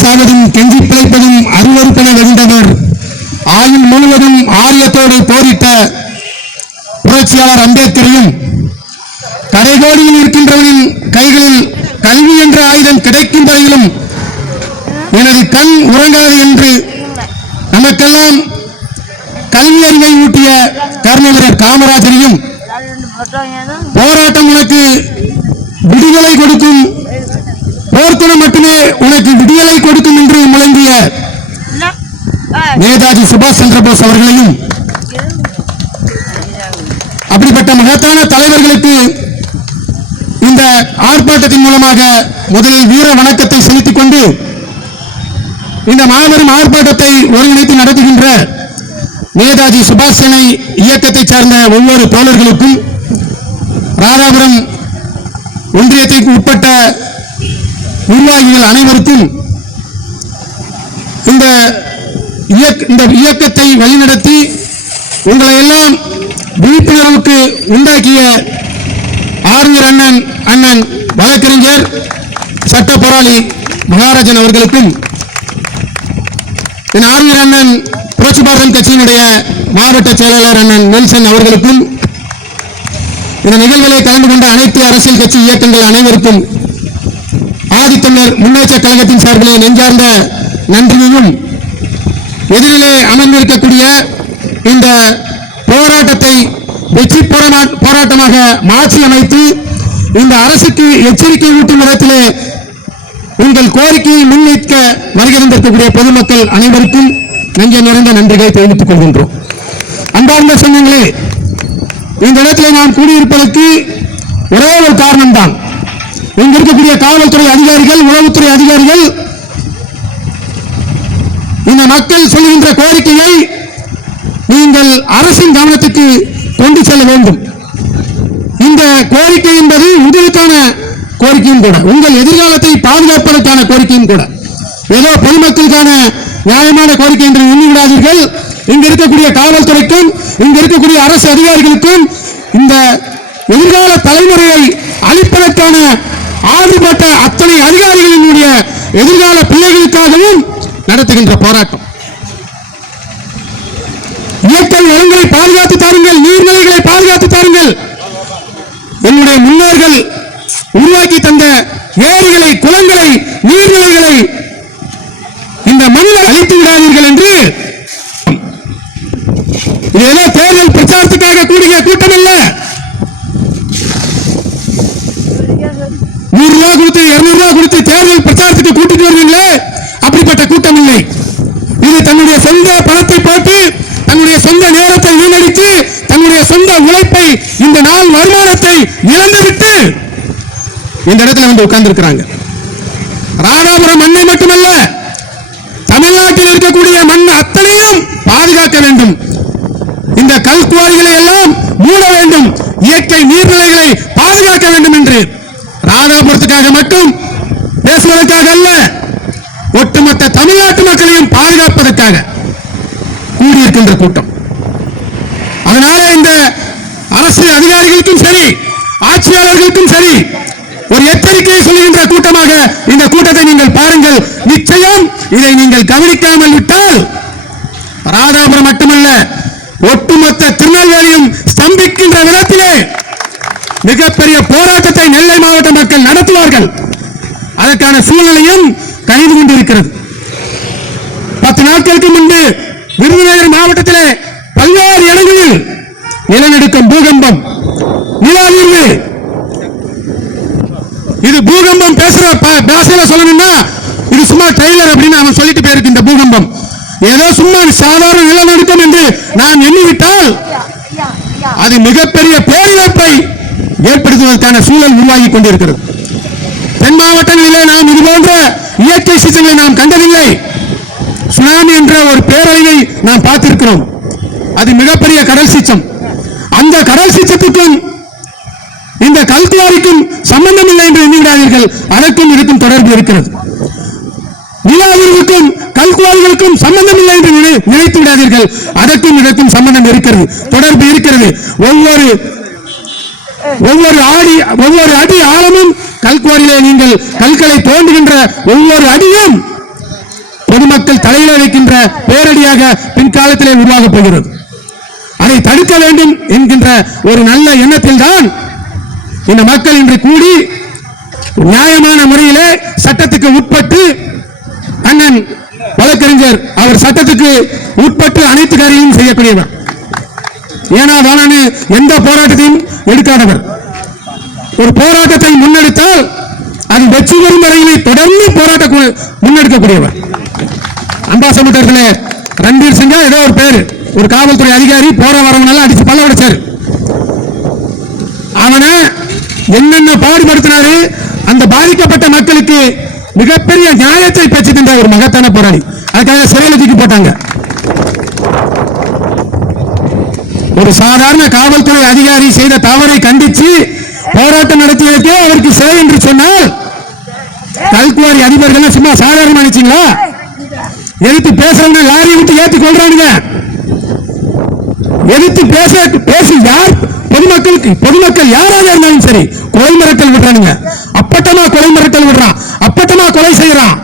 சாவதும் கெஞ்சி பிழைப்பதும் அருவறுப்பென வெகுண்டவர் ஆயுள் முழுவதும் ஆரியத்தோடு போரிட்ட நேதாஜி சுபாஷ் சந்திரபோஸ் அவர்களையும் அப்படிப்பட்ட மகத்தான தலைவர்களுக்கு இந்த ஆர்ப்பாட்டத்தின் மூலமாக முதலில் வீர வணக்கத்தை செலுத்திக் கொண்டு இந்த மாபெரும் ஆர்ப்பாட்டத்தை ஒருங்கிணைத்து நடத்துகின்ற நேதாஜி சுபாஷ் சேனை இயக்கத்தைச் சார்ந்த ஒவ்வொரு தோழர்களுக்கும் ராதாபுரம் ஒன்றியத்திற்கு உட்பட்ட நிர்வாகிகள் அனைவருக்கும் இந்த இந்த இயக்கத்தை வழிநடத்தி உங்களை எல்லாம் விழிப்புணர்வுக்கு உண்டாக்கிய ஆர்ஞர் அண்ணன் அண்ணன் வழக்கறிஞர் சட்ட போராளி மகாராஜன் அவர்களுக்கும் என் ஆர்ஞர் அண்ணன் புரட்சி பாரதம் கட்சியினுடைய மாவட்ட செயலாளர் அண்ணன் நெல்சன் அவர்களுக்கும் இந்த நிகழ்வுகளை கலந்து கொண்ட அனைத்து அரசியல் கட்சி இயக்கங்கள் அனைவருக்கும் ஆதித்தமிழர் முன்னேற்ற கழகத்தின் சார்பிலே நெஞ்சார்ந்த நன்றியையும் எதிரிலே அமர்ந்திருக்கக்கூடிய இந்த போராட்டத்தை வெற்றி போராட்டமாக மாற்றி அமைத்து இந்த அரசுக்கு எச்சரிக்கை ஊட்டும் விதத்திலே உங்கள் கோரிக்கையை முன்வைக்க வருகிறந்திருக்கக்கூடிய பொதுமக்கள் அனைவருக்கும் நெஞ்ச நிறைந்த நன்றிகளை தெரிவித்துக் கொள்கின்றோம். அன்பார்ந்த சொன்னங்களே இந்த இடத்துல நாம் கூடியிருப்பதற்கு ஒரே ஒரு காரணம் தான் இங்க இருக்கக்கூடிய காவல்துறை அதிகாரிகள் உளவுத்துறை அதிகாரிகள் இந்த மக்கள் சொல்லுகின்ற கோரிக்கையை நீங்கள் அரசின் கவனத்துக்கு கொண்டு செல்ல வேண்டும். இந்த கோரிக்கை என்பது உங்களுக்கான கோரிக்கையும் கூட உங்கள் எதிர்காலத்தை பாதுகாப்பதற்கான கோரிக்கையும் கூட. ஏதோ பொதுமக்களுக்கான நியாயமான கோரிக்கை என்று எண்ணிவிடாதீர்கள். இங்க இருக்கக்கூடிய காவல்துறைக்கும் இங்க இருக்கக்கூடிய அரசு அதிகாரிகளுக்கும் இந்த எதிர்கால தலைமுறையை அளிப்பதற்கான ஆறுபட்ட அத்தனை அதிகாரிகளினுடைய எதிர்கால பிள்ளைகளுக்காகவும் நடத்துகின்ற போராட்டம். இயற்கை வளங்களை பாதுகாத்து தாருங்கள் நீர்நிலைகளை பாதுகாத்து தாருங்கள். என்னுடைய முன்னோர்கள் உருவாக்கி தந்த ஏரிகளை குளங்களை நீர்நிலைகளை இந்த மண்ணில் அழித்து விடாதீர்கள் என்று இது ஏதோ தேர்தல் பிரச்சாரத்துக்காக கூடிய கூட்டம் அல்ல நூறு ரூபாய் கொடுத்து இருநூறு ரூபாய் கொடுத்து தேர்தல் பிரச்சாரத்துக்கு கூட்டிட்டு வருவீங்களே அப்படிப்பட்ட கூட்டம் இல்லை இது தன்னுடைய சொந்த பணத்தை போட்டு தன்னுடைய சொந்த நேரத்தை வீணடித்து தன்னுடைய சொந்த உழைப்பை இந்த நாள் வருமானத்தை இழந்துவிட்டு இந்த இடத்துல வந்து உட்கார்ந்து இருக்கிறாங்க ராதாபுரம் மண்ணை மட்டுமல்ல தமிழ்நாட்டில் இருக்கக்கூடிய மண் அத்தனையும் பாதுகாக்க வேண்டும். இந்த கல்குவாரிகளை எல்லாம் மூட வேண்டும். இயற்கை நீர்நிலைகளை பாதுகாக்க வேண்டும் என்று ராதாபுரத்துக்காக மட்டும் பேசுவதற்காக அல்ல ஒட்டுமொத்த தமிழ்நாட்டு மக்களையும் பாதுகாப்பதற்காக கூடியிருக்கின்ற கூட்டம். அதனால இந்த அரசு அதிகாரிகளுக்கும் சரி ஆட்சியாளர்களுக்கும் சரி ஒரு எச்சரிக்கையை சொல்லுகின்ற கூட்டமாக இந்த கூட்டத்தை நீங்கள் பாருங்கள். நிச்சயம் இதை நீங்கள் கவனிக்காமல் விட்டால் ராதாபுரம் மட்டுமல்ல ஒட்டுமொத்த திருநெல்வேலியும் ஸ்தம்பிக்கின்ற விதத்திலே மிகப்பெரிய போராட்டத்தை நெல்லை மாவட்ட மக்கள் நடத்துவார்கள். அதற்கான சூழ்நிலையும் கைது கொண்டிருக்கிறது. பத்து நாட்களுக்கு முன்பு விருதுநகர் மாவட்டத்திலே பல்வேறு இடங்களில் நிலநடுக்கம் பூகம்பம் நிலாதிர்வு இது பூகம்பம் பேசுற பேசல சொல்லணும்னா இது சும்மா ட்ரெய்லர் அப்படின்னு அவன் சொல்லிட்டு போயிருக்கு இந்த பூகம்பம். ஏதோ சும்மா சாதாரண நிலநடுக்கம் என்று நான் எண்ணிவிட்டால் அது மிகப்பெரிய பேரிழப்பை ஏற்படுத்துவதற்கான சூழல் உருவாகி கொண்டிருக்கிறது. தென் மாவட்டங்களிலே நாம் இது போன்ற இயற்கை சீசங்களை நாம் கண்டதில்லை. சுனாமி என்ற ஒரு பேரழிவை நாம் பார்த்திருக்கிறோம். அது மிகப்பெரிய கடல் சீச்சம் அந்த கடல் சீச்சத்துக்கும் இந்த கல்குவாரிக்கும் சம்பந்தம் இல்லை என்று எண்ணுகிறார்கள் அதற்கும் இதுக்கும் தொடர்பு இருக்கிறது. நிலாவிற்கும் கல்குவாரிகளுக்கும் சம்பந்தம் இல்லை என்று நினைத்து விடாதீர்கள். அதற்கும் இதற்கும் சம்பந்தம் இருக்கிறது. தொடர்பு இருக்கிறது. ஒவ்வொரு ஒவ்வொரு ஆடி ஒவ்வொரு அடி ஆழமும் கல்குவாரியிலே நீங்கள் கல்களை தோன்றுகின்ற ஒவ்வொரு அடியும் பேரடியாக பின்காலத்திலே உருவாகப் போகிறது. அதை தடுக்க வேண்டும் என்கின்ற ஒரு நல்ல எண்ணத்தில் தான் இந்த மக்கள் இன்று கூடி நியாயமான முறையிலே சட்டத்துக்கு உட்பட்டு அண்ணன் வழக்கறிஞர் அவர் சட்டத்துக்கு உட்பட்டு அனைத்து காரியங்களும் செய்யக்கூடியவர். ஏனா தானு எந்த போராட்டத்தையும் எடுக்காதவர். ஒரு போராட்டத்தை முன்னெடுத்தால் அது வெற்றி பெறும் வரையிலே தொடர்ந்து போராட்ட முன்னெடுக்கக்கூடியவர் முன்னெடுக்கக்கூடியவர். அம்பாசமுத்திரத்தில் ரன்பீர் சிங்கா ஏதோ ஒரு பேர். ஒரு காவல்துறை அதிகாரி போற வரவனெல்லாம் அடிச்சு பல்ல உடைச்சாரு அவனை என்னென்ன பாடுபடுத்தினாரு அந்த பாதிக்கப்பட்ட மக்களுக்கு மிகப்பெரிய நியாயத்தை பெற்று ஒரு மகத்தான போராளி. அதுக்காக சிறையில் தூக்கி போட்டாங்க. ஒரு சாதாரண காவல்துறை அதிகாரி செய்த தவறை கண்டித்து போராட்டம் நடத்தியதற்கே அவருக்கு சிறை என்று சொன்னால் கல்குவாரி அதிபர்கள் சும்மா சாதாரணமா நினைச்சீங்களா? எதிர்த்து பேசுறவங்க லாரி விட்டு ஏத்தி கொள்றானுங்க. எதிர்த்து பேச பேசி யார் பொதுமக்களுக்கு பொதுமக்கள் யாராக இருந்தாலும் சரி கொலை மிரட்டல் விடுறானுங்க. அப்பட்டமா கொலை மிரட்டல் விடுறான் அப்பட்டமா கொலை செய்யறான்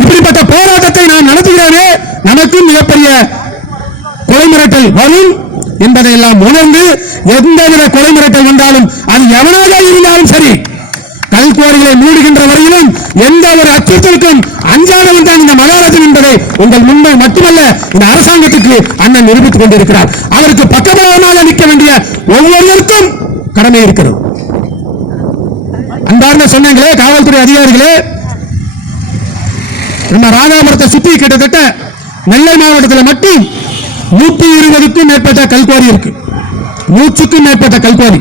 இப்படிப்பட்ட போராட்டத்தை நான் நடத்துகிறேனே நமக்கும் மிகப்பெரிய கொலை மிரட்டல் வரும் என்பதை எல்லாம் உணர்ந்து எந்தவித கொலை மிரட்டல் வந்தாலும் அது எவனாக இருந்தாலும் சரி போர்களை மூடுகின்ற வரையிலும் எந்த ஒரு அச்சுறுத்தலுக்கும் அஞ்சாதவன் தான் இந்த மகாராஜன் என்பதை உங்கள் முன்பை மட்டுமல்ல இந்த அரசாங்கத்துக்கு அண்ணன் நிரூபித்துக் கொண்டிருக்கிறார். அவருக்கு பக்கபலமாக நிற்க வேண்டிய ஒவ்வொருவருக்கும் கடமை இருக்கிறது. அன்பார்ந்த சொன்னீங்களே காவல்துறை அதிகாரிகளே நம்ம ராதாபுரத்தை சுத்தி கிட்டத்தட்ட நெல்லை மாவட்டத்தில் மட்டும் நூத்தி இருபதுக்கும் மேற்பட்ட கல்குவாரி இருக்கு. நூற்றுக்கும் மேற்பட்ட கல்குவாரி.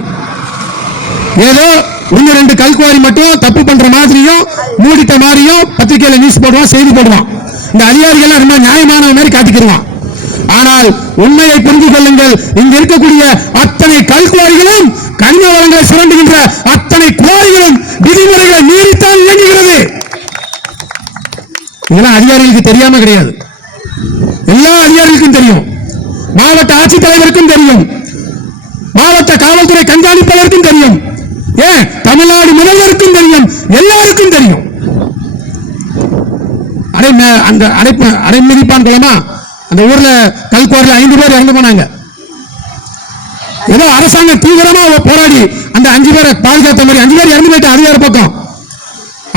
ஏதோ ஒன்னு ரெண்டு கல்குவாரி மட்டும் தப்பு பண்ற மாதிரியும் மூடிட்ட மாதிரியும் பத்திரிகையில நியூஸ் போடுவான் செய்தி போடுவான். இந்த அதிகாரிகள் ரொம்ப நியாயமான மாதிரி காட்டிக்கிடுவான். ஆனால் உண்மையை புரிந்து கொள்ளுங்கள். இங்க இருக்கக்கூடிய அத்தனை கல்குவாரிகளும் கனிம வளங்களை சுரண்டுகின்ற அத்தனை குவாரிகளும் விதிமுறைகளை மீறித்தான் இயங்குகிறது. இதெல்லாம் அதிகாரிகளுக்கு தெரியாம கிடையாது. எல்லா அதிகாரிகளுக்கும் தெரியும். மாவட்ட ஆட்சித்தலைவருக்கும் தெரியும். மாவட்ட காவல்துறை கண்காணிப்பாளருக்கும் தெரியும். ஏன்? தமிழ்நாடு முதல்வருக்கும் தெரியும். எல்லாருக்கும் தெரியும். அடை அந்த அடைப்பு அடைமதிப்பான் குளமா அந்த ஊர்ல கல்குவாரில் ஐந்து பேர் இறந்து போனாங்க. ஏதோ அரசாங்கம் தீவிரமா போராடி அந்த அஞ்சு பேரை பாதுகாத்த மாதிரி அஞ்சு பேர் இறந்து போயிட்டு அது வேற பக்கம்.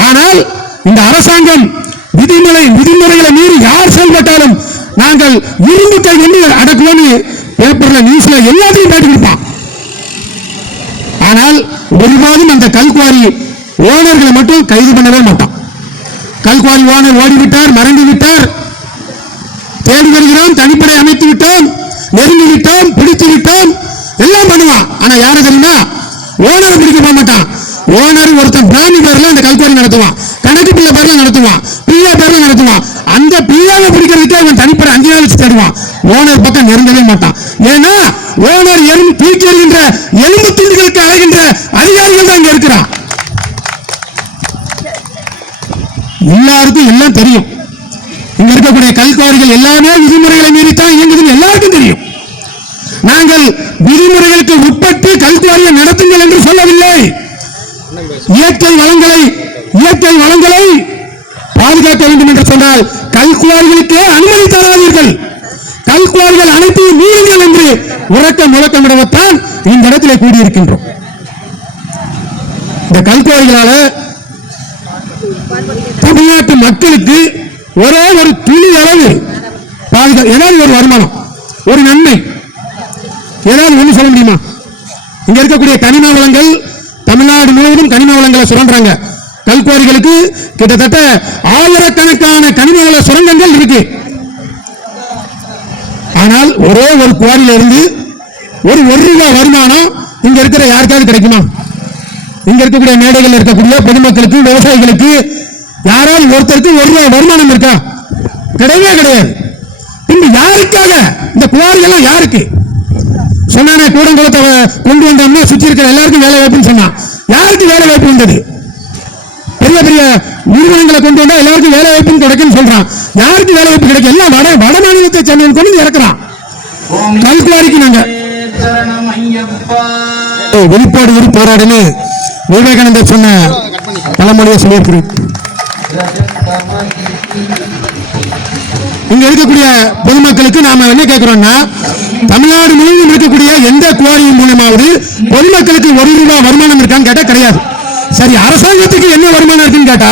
ஆனால் இந்த அரசாங்கம் விதிமுறை விதிமுறைகளை மீறி யார் செயல்பட்டாலும் நாங்கள் இரும்பு கை என்று அடக்குவோம்னு பேப்பர்ல நியூஸ்ல எல்லாத்தையும் போட்டு கொடுப்பான். ஆனால் ஒருபோதும் அந்த கல்குவாரி ஓனர்களை மட்டும் கைது பண்ணவே மாட்டோம் கல்குவாரி ஓனர் ஓடிவிட்டார் மறைந்து விட்டார் தேடி வருகிறோம் தனிப்படை அமைத்து விட்டோம் நெருங்கி விட்டோம் பிடித்து விட்டோம் எல்லாம் பண்ணுவான். ஆனா யாரு தெரியுமா? ஓனரை பிடிக்க போக மாட்டான். ஓனர் ஒருத்தன் பிராமி பேர்ல அந்த கல்குவாரி நடத்துவான். கணக்கு பிள்ளை பேர்ல நடத்துவான். பிள்ளை பேர்ல நடத்துவான். அந்த பிள்ளையை பிடிக்கிறதுக்கே அவன் தனிப்படை அங்கேயே வச்சு தேடுவான். ஓனர் பக்கம் நெருங்கவே மாட்டான். ஏன்னா ஓனர் எறும்பு தூக்கி எறிகின்ற எலும்பு துண்டுகளுக்கு அழைகின்ற அதிகாரிகள் தான் இங்க இருக்கிறான் எல்லாருக்கும் எல்லாம் தெரியும். இங்க இருக்கக்கூடிய கல்குவாரிகள் எல்லாமே விதிமுறைகளை மீறித்தான் இயங்குதுன்னு எல்லாருக்கும் தெரியும். நாங்கள் விதிமுறைகளுக்கு உட்பட்டு கல்குவாரியை நடத்துங்கள் என்று சொல்லவில்லை. இயற்கை வளங்களை இயற்கை வளங்களை பாதுகாக்க வேண்டும் என்று சொன்னால் கல்குவாரிகளுக்கே அனுமதி தராதீர்கள். கல்குவாரிகள் அனைத்தையும் மீறுங்கள் என்று உறக்க முழக்கமிடவத்தான் இந்த இடத்திலே கூடியிருக்கின்றோம். இந்த கல்குவாரிகளால தமிழ்நாட்டு மக்களுக்கு ஒரே ஒரு துளி அளவு பாதுகாப்பு. ஏதாவது ஒரு வருமானம் ஒரு நன்மை. ஏதாவது ஒண்ணு சொல்ல முடியுமா? இங்க இருக்கக்கூடிய கனிம வளங்கள் தமிழ்நாடு முழுவதும் கனிம வளங்களை சுரண்டுறாங்க. கல்குவாரிகளுக்கு கிட்டத்தட்ட ஆயிரக்கணக்கான கனிம வள சுரங்கங்கள் இருக்கு. ஆனால் ஒரே ஒரு குவாரியில இருந்து ஒரு ஒரு ரூபாய் வருமானம் இங்க இருக்கிற யாருக்காவது கிடைக்குமா? இங்க இருக்கக்கூடிய மேடைகள் இருக்கக்கூடிய பொதுமக்களுக்கு விவசாயிகளுக்கு யாராவது ஒருத்தருக்கு ஒரு ரூபாய் வருமானம் இருக்கா? கிடையவே கிடையாது. பின்பு யாருக்காக இந்த குவாரிகள்லாம் யாருக்கு? சொன்னானே கூடங்குளத்தை கொண்டு வந்தோம்னா சுற்றி இருக்கிற எல்லாருக்கும் வேலை வாய்ப்புன்னு சொன்னான். யாருக்கு வேலை வாய்ப்பு வந்தது பெரிய பெரிய நிறுவனங்களை கொண்டு வந்தா எல்லாருக்கும் வேலை வாய்ப்புன்னு கிடைக்கும்னு சொல்றான். யாருக்கு வேலை வாய்ப்பு கிடைக்கும்? எல்லாம் வட வட மாநிலத்தை சேர்ந்தவன் கொண்டு வந்து இறக்குறான். கல்குவாரிக்கு நாங்க. வெளிப்பாடு போராடுன்னு விவேகானந்தர் சொன்ன பழமொழியை சொல்லியிருக்கிறேன். இங்க இருக்கக்கூடிய பொதுமக்களுக்கு நாம என்ன கேட்கிறோம்னா தமிழ்நாடு முழுவதும் இருக்கக்கூடிய எந்த குவாரியின் மூலமாவது பொதுமக்களுக்கு ஒரு ரூபாய் வருமானம் இருக்கான்னு கேட்டா கிடையாது. சரி அரசாங்கத்துக்கு என்ன வருமானம் இருக்குன்னு கேட்டா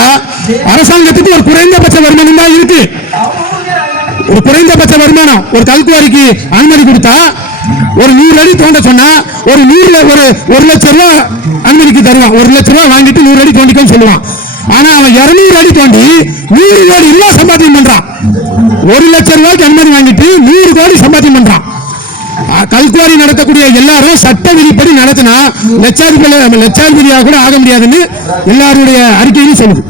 அரசாங்கத்துக்கு ஒரு குறைந்தபட்ச வருமானம் தான் இருக்கு. ஒரு குறைந்தபட்ச வருமானம் ஒரு கல்குவாரிக்கு அனுமதி கொடுத்தா ஒரு நூறு அடி தோண்ட சொன்னா ஒரு நூறுல ஒரு ஒரு லட்சம் ரூபாய் அனுமதிக்கு தருவான். ஒரு லட்சம் ரூபாய் வாங்கிட்டு நூறு அடி தோண்டிக்கன்னு சொல்லுவான். ஆனா அவன் இருநூறு அடி தோண்டி நூறு கோடி ரூபா சம்பாத்தியம் பண்றான். ஒரு லட்சம் ரூபாய்க்கு அனுமதி வாங்கிட்டு நூறு கோடி சம்பாத்தியம் பண்றான். கல்குவாரி நடத்தக்கூடிய எல்லாரும் சட்ட விதிப்படி நடத்தினா லட்சாதிபதி லட்சாதிபதியாக கூட ஆக முடியாதுன்னு எல்லாருடைய அறிக்கையும் சொல்லுது.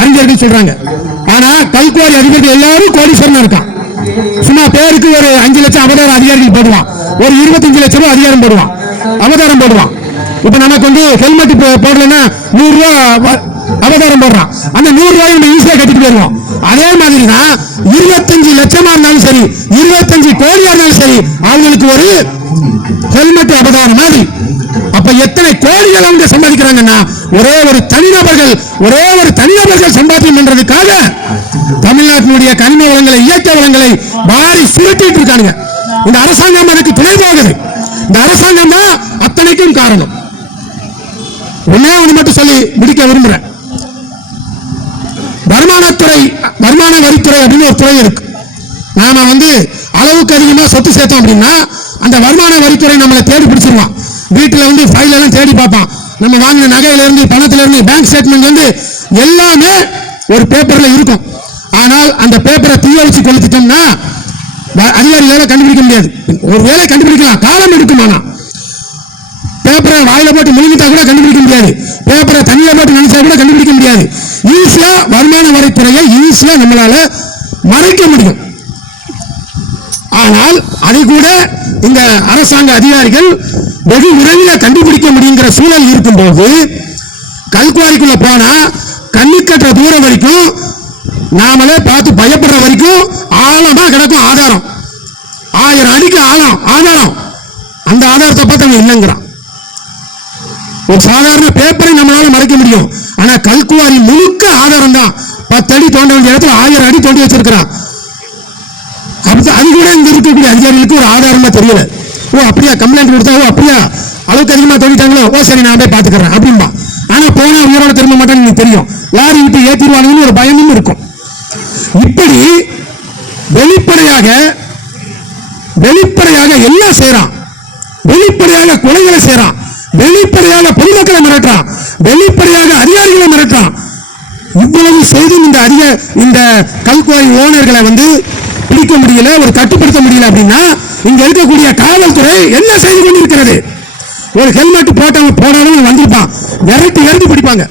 அறிஞர்கள் சொல்றாங்க. ஆனா கல்குவாரி அதிபர்கள் எல்லாரும் கோடீஸ்வரன் இருக்கான். சும்மா பேருக்கு ஒரு அஞ்சு லட்சம் அவதாரம் அதிகாரிகள் போடுவான். ஒரு இருபத்தஞ்சு லட்சம் ரூபாய் அதிகாரம் போடுவான். அவதாரம் போடுவான். இப்ப நமக்கு வந்து ஹெல்மெட் போடலன்னா நூறு ரூபாய் அபகாரம் போடுறான் அந்த நூறு ரூபாய் நம்ம ஈஸியா கட்டிட்டு போயிடுவோம் அதே மாதிரி தான் இருபத்தஞ்சு லட்சமா இருந்தாலும் சரி இருபத்தஞ்சு கோடியா இருந்தாலும் சரி அவங்களுக்கு ஒரு ஹெல்மெட் அபகாரம் மாதிரி. அப்ப எத்தனை கோடிகள் அவங்க சம்பாதிக்கிறாங்கன்னா ஒரே ஒரு தனிநபர்கள் ஒரே ஒரு தனிநபர்கள் சம்பாத்தியம் பண்றதுக்காக தமிழ்நாட்டினுடைய கனிம வளங்களை இயற்கை வளங்களை மாறி சுருட்டிட்டு இருக்காங்க இந்த அரசாங்கம் அதுக்கு துணை போகுது. இந்த அரசாங்கம் தான் அத்தனைக்கும் காரணம். ஒன்னே ஒன்று மட்டும் சொல்லி முடிக்க விரும்புறேன். வரித்துறை வருமான வரித்துறை அப்படின்னு ஒரு துறை இருக்கு. நாம வந்து அளவுக்கு அதிகமா சொத்து சேர்த்தோம் அப்படின்னா அந்த வருமான வரித்துறை நம்மளை தேடி பிடிச்சிருவான். வீட்டுல வந்து ஃபைல் எல்லாம் தேடி பார்ப்பான். நம்ம வாங்கின நகையிலிருந்து பணத்திலிருந்து பேங்க் ஸ்டேட்மெண்ட் வந்து எல்லாமே ஒரு பேப்பர்ல இருக்கும். ஆனால் அந்த பேப்பரை தீய வச்சு கொளுத்திட்டோம்னா வ- கண்டுபிடிக்க முடியாது. ஒரு வேலை கண்டுபிடிக்கலாம். காலம் இருக்குமானா பேப்பரை வாயில போட்டு முழுங்கிட்டா கூட கண்டுபிடிக்க முடியாது. பேப்பரை தண்ணியில போட்டு நினைச்சா கூட கண்டுபிடிக்க முடியாது. ஈஸியா வருமான வரித்துறையை ஈஸியா நம்மளால மறைக்க முடியும். ஆனால் அதை கூட இந்த அரசாங்க அதிகாரிகள் வெகு விரைவில் கண்டுபிடிக்க முடியுங்கிற சூழல் இருக்கும்போது கல்குவாரிக்குள்ள போனா கண்ணுக்கற்ற தூரம் வரைக்கும் நாமளே பார்த்து பயப்படுற வரைக்கும் ஆழமா கிடக்கும் ஆதாரம். ஆயிரம் அடிக்கு ஆழம் ஆதாரம். அந்த ஆதாரத்தை பார்த்து அவன் இல்லைங்கிறான். ஒரு சாதாரண பேப்பரை நம்மளால மறைக்க முடியும். ஆனா கல்குவாரி முழுக்க ஆதாரம் தான் பத்து அடி தோண்ட வேண்டிய இடத்துல ஆயிரம் அடி தோண்டி வச்சிருக்கிறான். அப்ப அது கூட இங்க இருக்கக்கூடிய அதிகாரிகளுக்கு ஒரு ஆதாரமா தெரியல. ஓ அப்படியா? கம்ப்ளைண்ட் கொடுத்தா ஓ அப்படியா? அளவுக்கு அதிகமா தோண்டிட்டாங்களோ? ஓ சரி நான் போய் பாத்துக்கிறேன் அப்படின்பா ஆனா போனா உயிரோட திரும்ப மாட்டேன்னு எனக்கு தெரியும். லாரி விட்டு ஏத்திடுவாங்கன்னு ஒரு பயமும் இருக்கும். இப்படி வெளிப்படையாக வெளிப்படையாக எல்லாம் செய்யறான் வெளிப்படையாக கொலைகளை செய்யறான் வெளிப்படையாக பொதுமக்களை மிரட்டுறான். வெளிப்படையாக அதிகாரிகளை மிரட்டுறான் இவ்வளவு செய்தும் இந்த அதிக இந்த கல்குவாரி ஓனர்களை வந்து பிடிக்க முடியல ஒரு கட்டுப்படுத்த முடியல அப்படின்னா இங்க இருக்கக்கூடிய காவல்துறை என்ன செய்து கொண்டிருக்கிறது? ஒரு ஹெல்மெட் போட்டவங்க போனாலும் வந்திருப்பான். விரட்டி விரட்டி பிடிப்பாங்க.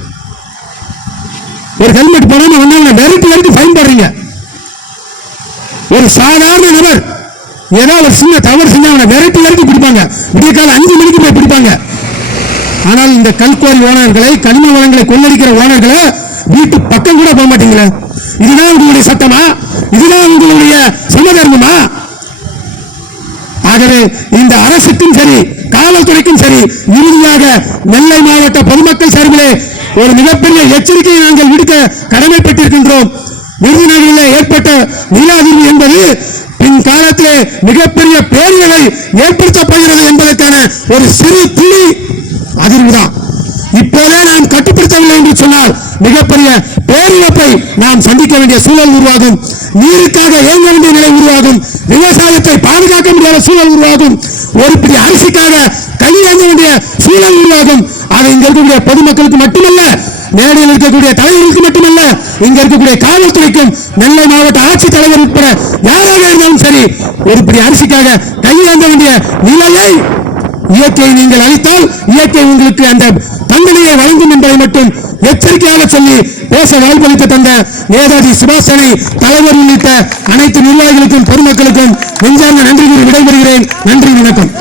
ஒரு ஹெல்மெட் போடாம வந்தவங்க விரட்டி விரட்டி ஃபைன் போடுறீங்க. ஒரு சாதாரண நபர் ஏதோ ஒரு சின்ன தவறு செஞ்சா அவனை விரட்டி விரட்டி பிடிப்பாங்க. விடிய காலம் அஞ்சு மணிக்கு போய் பிடிப்பாங்க. ஆனால் இந்த கல்குவாரி ஓனர்களை கனிம வளங்களை கொள்ளடிக்கிற ஓனர்களை வீட்டு பக்கம் கூட போக மாட்டீங்களே? இதுதான் உங்களுடைய சட்டமா? இதுதான் உங்களுடைய சமதர்மமா? ஆகவே இந்த அரசுக்கும் சரி காவல்துறைக்கும் சரி இறுதியாக நெல்லை மாவட்ட பொதுமக்கள் சார்பிலே ஒரு மிகப்பெரிய எச்சரிக்கையை நாங்கள் விடுக்க கடமைப்பட்டிருக்கின்றோம். விருதுநகரில் ஏற்பட்ட நில அதிர்வு என்பது பின் காலத்திலே மிகப்பெரிய பேரிடரை ஏற்படுத்தப் போகிறது என்பதற்கான ஒரு சிறு துளி அதிர்வுதான். இப்போதே நாம் கட்டுப்படுத்தவில்லை என்று சொன்னால் மிகப்பெரிய பேரிழப்பை நாம் சந்திக்க வேண்டிய சூழல் உருவாகும். நீருக்காக இயங்க வேண்டிய நிலை உருவாகும். விவசாயத்தை பாதுகாக்க முடியாத சூழல் உருவாகும். ஒரு பெரிய அரிசிக்காக கனி வாங்க வேண்டிய சூழல் உருவாகும். அது இங்க இருக்கக்கூடிய பொதுமக்களுக்கு மட்டுமல்ல நேரில் இருக்கக்கூடிய தலைவர்களுக்கு மட்டுமல்ல இங்க இருக்கக்கூடிய காவல்துறைக்கும் நெல்லை மாவட்ட ஆட்சித் தலைவர் உட்பட யாராக இருந்தாலும் சரி ஒரு பெரிய அரிசிக்காக கையாண்ட வேண்டிய நிலையை இயற்கையை நீங்கள் அழித்தால் இயற்கை உங்களுக்கு அந்த தண்டனையை வழங்கும் என்பதை மட்டும் எச்சரிக்கையாக சொல்லி பேச வாய்ப்பளித்து தந்த நேதாஜி சுபாஷ் தலைவர் உள்ளிட்ட அனைத்து நிர்வாகிகளுக்கும் பொதுமக்களுக்கும் நெஞ்சார்ந்த நன்றி கூறி விடைபெறுகிறேன். நன்றி வணக்கம்.